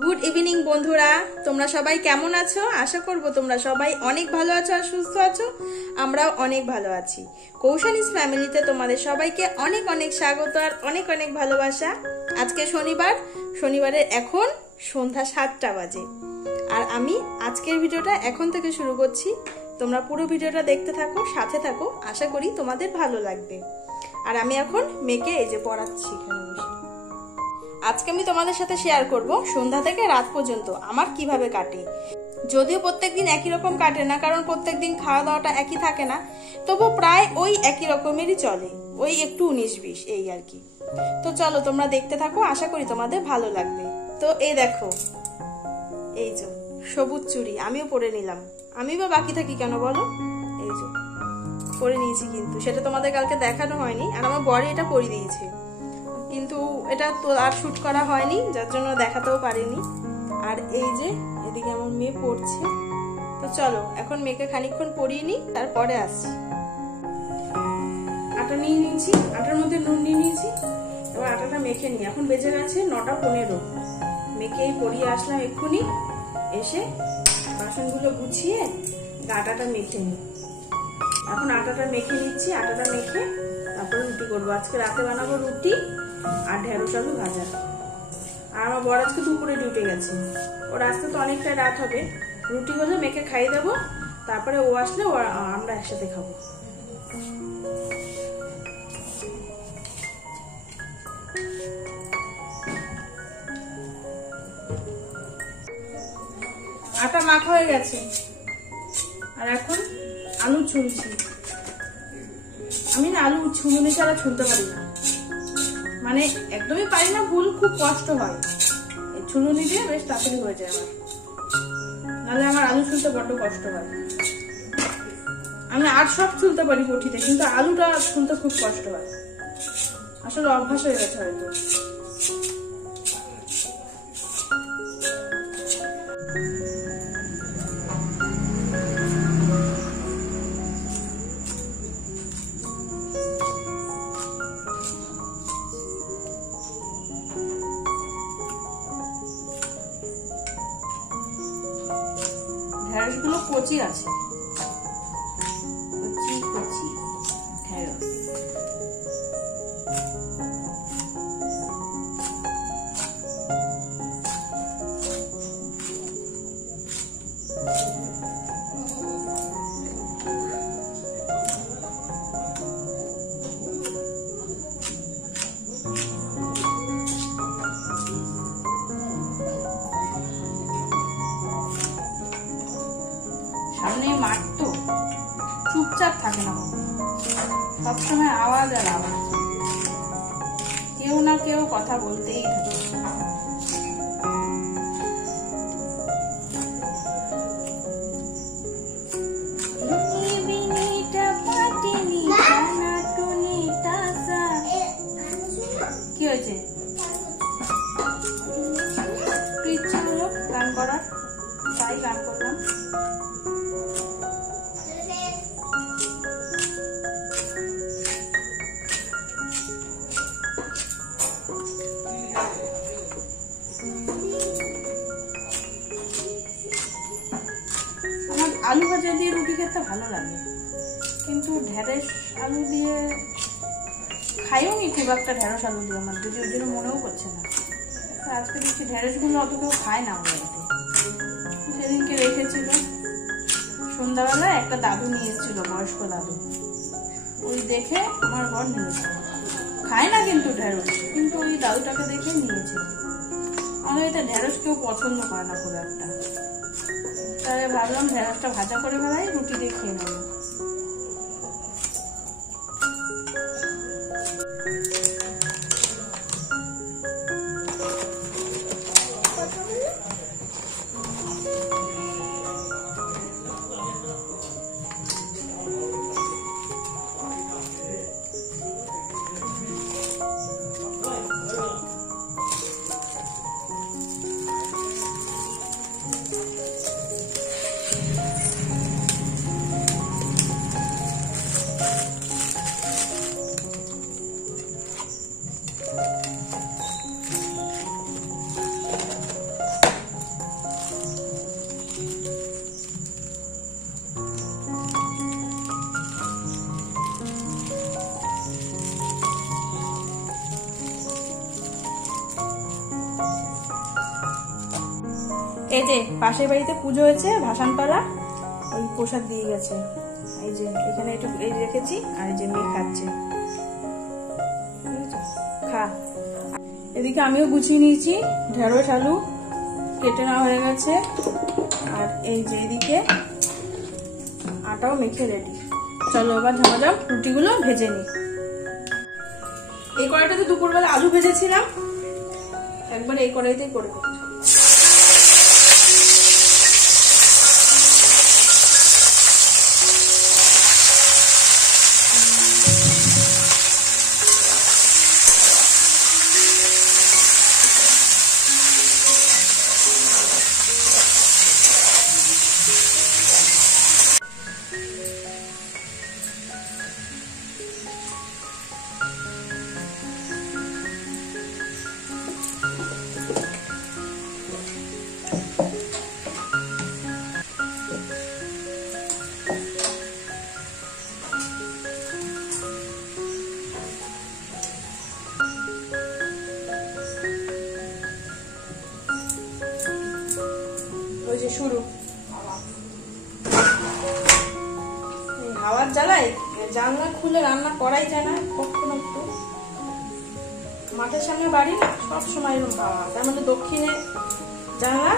Good evening বন্ধুরা, তোমরা সবাই কেমন আছো? আশা করব তোমরা সবাই অনেক ভালো আছো আর সুস্থ আছো। আমরাও অনেক ভালো আছি। কৌশানিস ফ্যামিলিতে তোমাদের সবাইকে অনেক অনেক স্বাগত আর অনেক অনেক ভালোবাসা। আজকে শনিবারের এখন সন্ধ্যা 7টা বাজে আর আমি আজকের ভিডিওটা এখন থেকে শুরু করছি। তোমরা পুরো ভিডিওটা দেখতে থাকো, সাথে থাকো, আশা করি তোমাদের ভালো লাগবে। আর আমি এখন মেয়েকে এই যে পড়াচ্ছি এখানে বসে। আজকে আমি তোমাদের সাথে শেয়ার করব সন্ধ্যা থেকে রাত পর্যন্ত আমার কিভাবে কাটে। যদিও প্রত্যেকদিন একই রকম কাটে না, কারণ প্রত্যেকদিন খাওয়া দাওয়াটা একই থাকে না, তবু প্রায় ওই একই রকমেরই চলে, ওই একটু 19-20 এই আর কি। তো চলো তোমরা দেখতে থাকো, আশা করি তোমাদের ভালো লাগবে। তো এই দেখো, এই যে সবুজ চুড়ি আমিও পরে নিলাম। আমি বা বাকি থাকি কেন বলো? এই যে পরে নিয়েছি, কিন্তু সেটা তোমাদের কালকে দেখানো হয়নি, আর আমার বড়ি এটা পরিয়ে দিয়েছে, কিন্তু এটা তো আর শুট করা হয়নি, যার জন্য দেখাতেও পারিনি। আর এই যে এদিকে আমার মেয়ে পড়ছে। তো চলো এখন মেয়েকে খানিকক্ষণ পড়িয়ে নিই, তারপরে আসছি। আটা নিয়ে নিয়েছি, আটার মধ্যে নুন নিয়ে নিয়েছি, এবার আটাটা মেখে নিই। এখন বেজে গেছে 9টা 15। মেখেই পরিয়ে আসলাম এক্ষুনি, এসে বাসনগুলো গুছিয়ে আটাটা মেখে নিই। এখন আটাটা মেখে নিচ্ছি, আটাটা মেখে তারপরে রুটি করবো। আজকে রাতে বানাবো রুটি আর ঢেঁড়স আলু ভাজা। আর আমার বর আজকে দুপুরে ডিউটি গেছে, ওর আসতে তো অনেকটা রাত হবে। রুটি হলে মেখে খাইয়ে দেবো, তারপরে ও আসলে আমরা একসাথে খাবো। আটা মাখা হয়ে গেছে, আর এখন আলু ছুলছি। আমি না আলু ছুলুনি ছাড়া ছুলতে পারি না, মানে একদমই পারি না, ভুল, খুব কষ্ট হয়। এই ছুলুনি দিয়ে বেশ তাড়াতাড়ি হয়ে যায় আমার, নাহলে আমার আলু ছুলতে বড্ড কষ্ট হয়। আমি আর সব ছুলতে পারি বটিতে, কিন্তু আলুটা ছুলতে খুব কষ্ট হয়, আসলে অভ্যাস হয়ে গেছে হয়তো। ঢেঁড়সগুলো কচি আছে, কচি কচি ঢেঁড়স। সামনে মাঠ তো, চুপচাপ থাকে না, সবসময় আওয়াজ আর আওয়াজ, কেউ না কেউ কথা বলতেই থাকে। কি হয়েছে? ইচ্ছা হলো গান করার, তাই গান করলাম। আলু ভাজা দিয়ে রুটি খেতে ভালো লাগে, কিন্তু ঢেঁড়স আলু দিয়ে খাইও নি খুব একটা। ঢেঁড়স আলু দিয়ে আমার যদি ওই জন্য মনেও করছে না। আজকে দেখছি ঢেঁড়সগুলো অত কেউ খায় না আমার বাড়িতে। সেদিনকে রেখেছিল, সন্ধ্যাবেলায় একটা দাদু নিয়ে এসেছিল, বয়স্ক দাদু, ওই দেখে আমার ঘর নিয়েছে। খায় না কিন্তু ঢেঁড়স, কিন্তু ওই দাদুটাকে দেখে নিয়েছে। আমাদের এটা ঢেঁড়স কেউ পছন্দ করে না খুব একটা, তাই ভাবলাম ঢেঁড়সটা ভাজা করে ফেলাই, রুটি দিয়ে খেয়ে নেবো। এই যে পাশের বাড়িতে পুজো হয়েছে, ভাসানপাড়া, ওই প্রসাদ দিয়ে গেছে। এই যে এখানে একটু এই রেখেছি, আর এই যে মেয়ে খাচ্ছে, খা। এদিকে আমিও গুছিয়ে নিয়েছি, ঢেঁড়স আলু কেটে নেওয়া হয়ে গেছে, আর এই যে এদিকে আটাও মেখে রেডি। চলো এবার ঝামাঝাম রুটিগুলো ভেজে নিই। এই কড়াইটাতে দুপুরবেলা আলু ভেজেছিলাম, একবার এই কড়াইতেই করবো। ওই যে শুরু এই হাওয়ার জ্বালায় জানলা খুলে রান্না করাই যায় না কখনো। একটু মাঠের সামনে বাড়ি না, সব সময় এরকম হাওয়া, তার মধ্যে দক্ষিণে জানলা।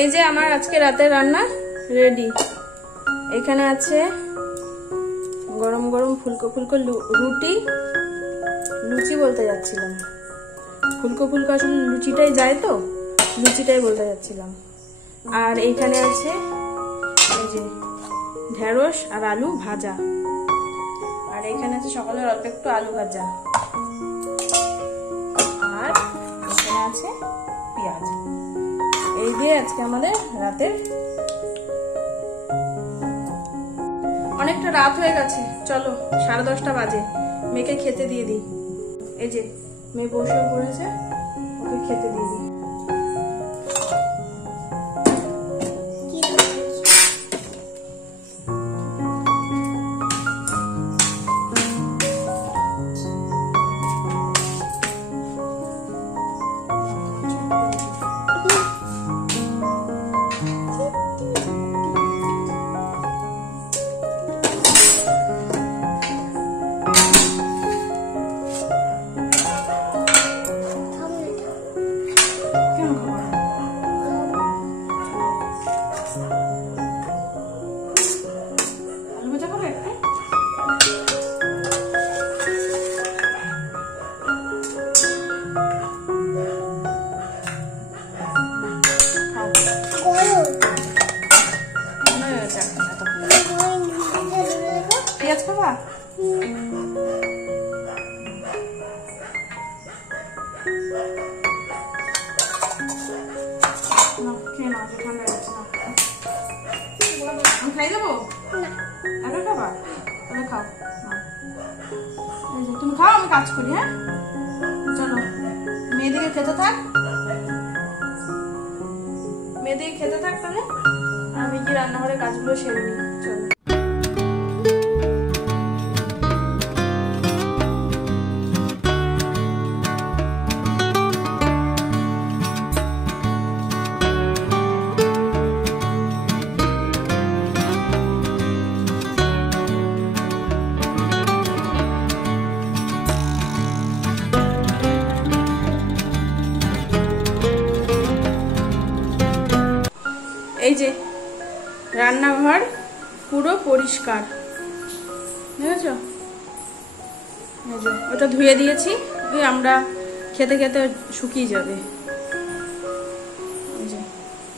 এই যে আমার আজকে রাতের রান্না রেডি। এখানে আছে গরম গরম ফুলকো ফুলকো রুটি, লুচি বলতে যাচ্ছিলাম, ফুলকো ফুলকো আসলে লুচিটাই যায় তো, লুচিটাই বলতে যাচ্ছিলাম। আর এইখানে আছে এই যে ঢেঁড়স আর আলু ভাজা, আর এইখানে আছে সকালের অল্প একটু আলু ভাজা, আর এখানে আছে পেঁয়াজ। এই দিয়ে আজকে আমাদের রাতের। অনেকটা রাত হয়ে গেছে, চলো 10:30 বাজে, মেয়েকে খেতে দিয়ে দিই। এই যে মেয়ে বসে পড়েছে, ওকে খেতে দিয়ে দিই। পেঁয়াজ খাবা? আমি খাই দেবো? একা খাবা? তাহলে খাও, তুমি খাও, আমি কাজ করি। হ্যাঁ চলো, মেয়েদিকে খেতে থাক, দিয়ে খেতে থাক তাহলে, আমি কি রান্নাঘরে কাজগুলো সেরে নিই। চলো। এই যে রান্নাঘর পুরো পরিষ্কার, বুঝেছ? এই যে ওটা ধুয়ে দিয়েছি, ওই আমরা খেতে খেতে শুকিয়ে যাবে। এই যে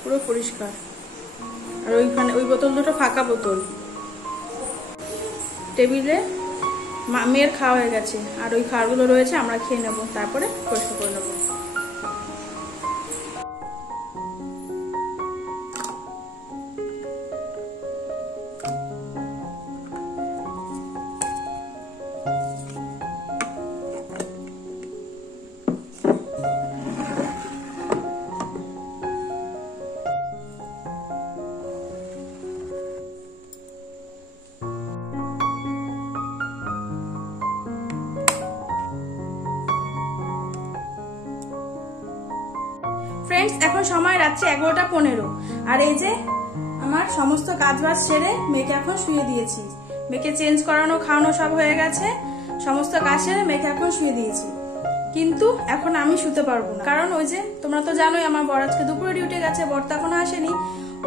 পুরো পরিষ্কার। আর ওইখানে ওই বোতল দুটো ফাঁকা বোতল, টেবিলে মেয়ের খাওয়া হয়ে গেছে, আর ওই খাওয়ারগুলো রয়েছে, আমরা খেয়ে নেবো, তারপরে পরিষ্কার করে নেবো। ফ্রেন্ডস, এখন সময় রাত্রি 11:15, আর এই যে আমার সমস্ত কাজ বাজ সেরে মেয়েকে এখন শুয়ে দিয়েছি। মেয়েকে চেঞ্জ করানো, খাওয়ানো সব হয়ে গেছে, সমস্ত কাজ সেরে মেয়েকে এখন শুয়ে দিয়েছি। কিন্তু এখন আমি শুতে পারবো না, কারণ ওই যে তোমরা তো জানোই আমার বর আজকে দুপুরে ডিউটি গেছে, বর তো এখনো আসেনি।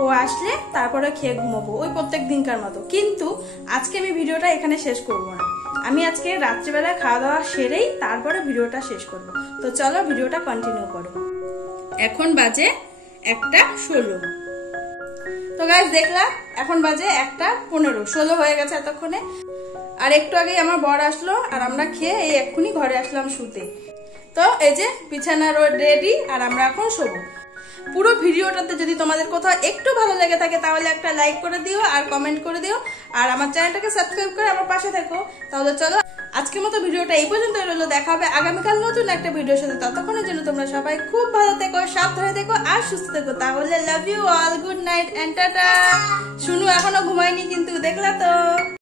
ও আসলে তারপরে খেয়ে ঘুমাবো, ওই প্রত্যেক দিনকার মতো। কিন্তু আজকে আমি ভিডিওটা এখানে শেষ করবো না, আমি আজকে রাত্রিবেলা খাওয়া দাওয়া সেরেই তারপরে ভিডিওটা শেষ করবো। তো চলো ভিডিওটা কন্টিনিউ করো। এখন বাজে 1:16। তো গাইস দেখলা, এখন বাজে 1:15, 16 হয়ে গেছে এতক্ষণে। আর একটু আগেই আমার বর আসলো, আর আমরা খেয়ে এই এক্ষুনি ঘরে আসলাম শুতে। তো এই যে বিছানা রেডি, আর আমরা এখন শোবো। পুরো ভিডিওটাতে যদি তোমাদের কোথাও একটু ভালো লেগে থাকে তাহলে একটা লাইক করে দিও, আর কমেন্ট করে দিও, আর আমার চ্যানেলটাকে সাবস্ক্রাইব করে আমার পাশে থেকো। তাহলে চলো আজকের মতো ভিডিওটা এই পর্যন্ত রইলো, দেখা হবে আগামীকাল নতুন একটা ভিডিওর সাথে। ততক্ষণের জন্য তোমরা সবাই খুব ভালো থেকো, সাবধানে থেকো, আর সুস্থ থেকো। তাহলে love you all, good night and tata. শুনু এখনো ঘুমায়নি কিন্তু, দেখলা তো।